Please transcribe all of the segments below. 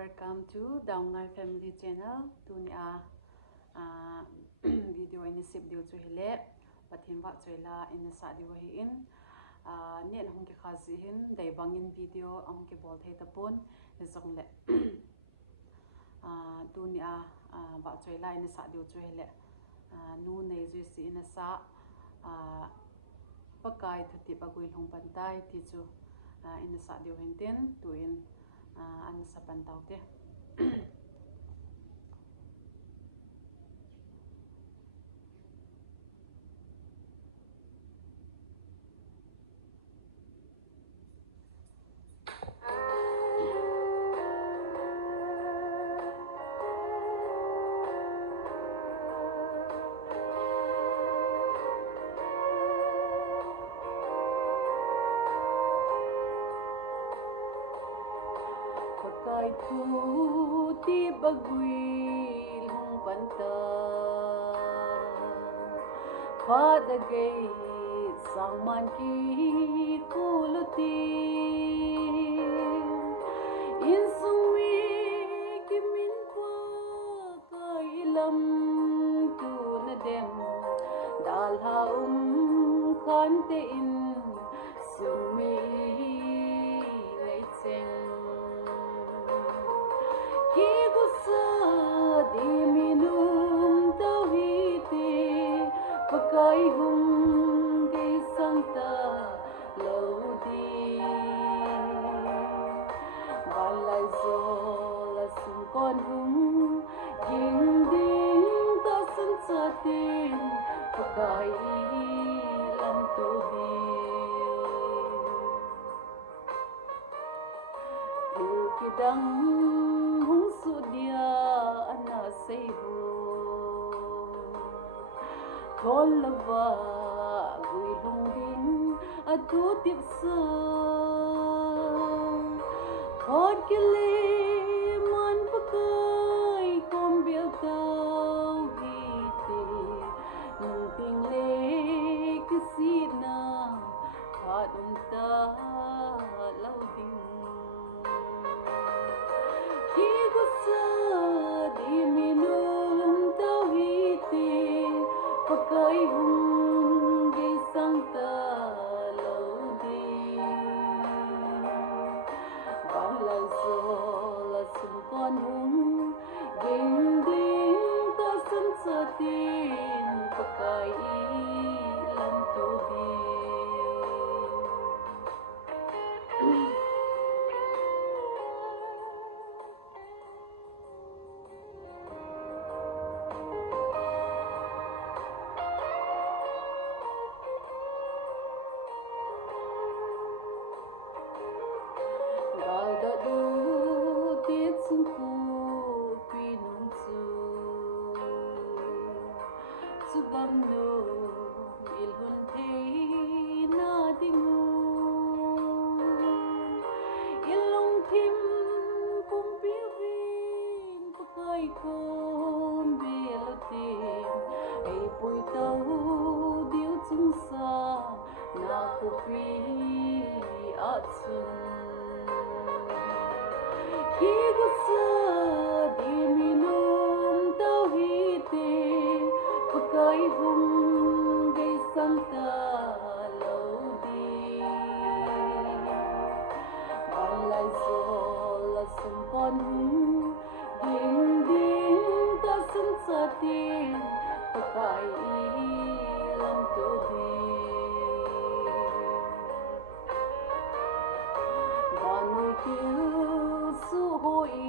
welcome to Daungai Family Channel. Tunia video ini sip diu chu hele pathin wa choila in sa diu hi in nen hong ke khazi hin dai bangin video ang ke bol thei tapon zong le tunia wa choila in sa diu chu hele nu nei ju si in sa pakai thati bagui long pantai ti chu in sa diu hin ten tu in an sa pantau te pakai thu ti bagui long pantai khada gay sangman ki kuluti insui ki min kwa kai lam tu na dem dal ha khan te in sumi ngai cheng ki gusa di minum tau hi te pakai hum ke sangta lo di balai zo la sung kon hum king ding ta sun sa tin pakai lam tu di kidang hung su dia ana sei ho thol lava gui long din adu tip sa khot ke le man pakai kom bia tau hi te nung ting le kisi na khadum ta lau ding ki gusa di minum tau hi te pakai hum ge sangta lo di balai zo la sum kon hum ging ding ta sun sa tin pakai lam tu di da du tiết sung khu pi nung su gam no il hun thei na ding il long thim kum pi vin pakai kom bel tim ei pui tau diu chung sa na ku pi a chung ki gusa di minum tau hi te pakai hum ge sangta lo di balai zo la sum kon hum ding ding ta sun sa tin pakai lam tu di banui kiu su hoi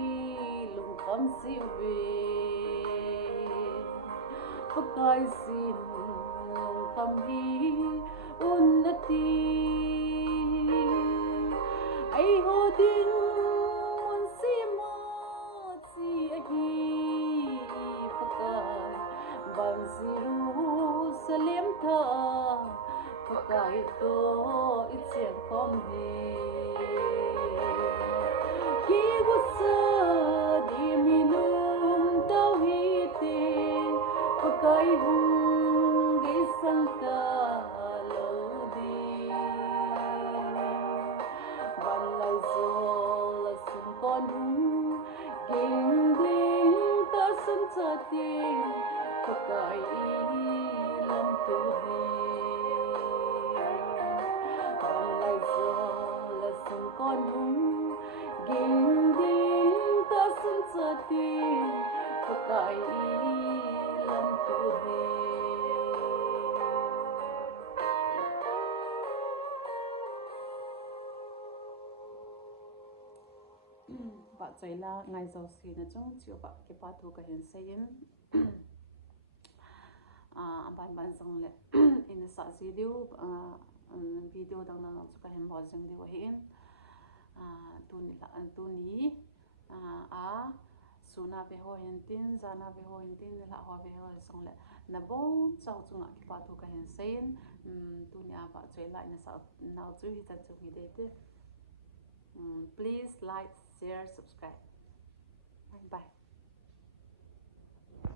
lung kham siu be pakai sin lung kham hi unnati ai ho ding mon si ma si hi pakai ban siru salem tha pakai to ichen kom di ki gusa di minum tau hi te pakai hum ge sangta lo di balai zo la sum kon hum ba choi la ngai zo si na chung chiu ba ke pa thu ka hin sein ban ban zong le in sa video video dang na chu ka hin bo zong de wa hin tu ni suna be ho hin tin zana be ho hin tin la ho be ho song le na bon chau chunga ki pa thu ka hin sein tu ni ba choi la in sa now chu hi chan chu hi de te please like share subscribe bye bye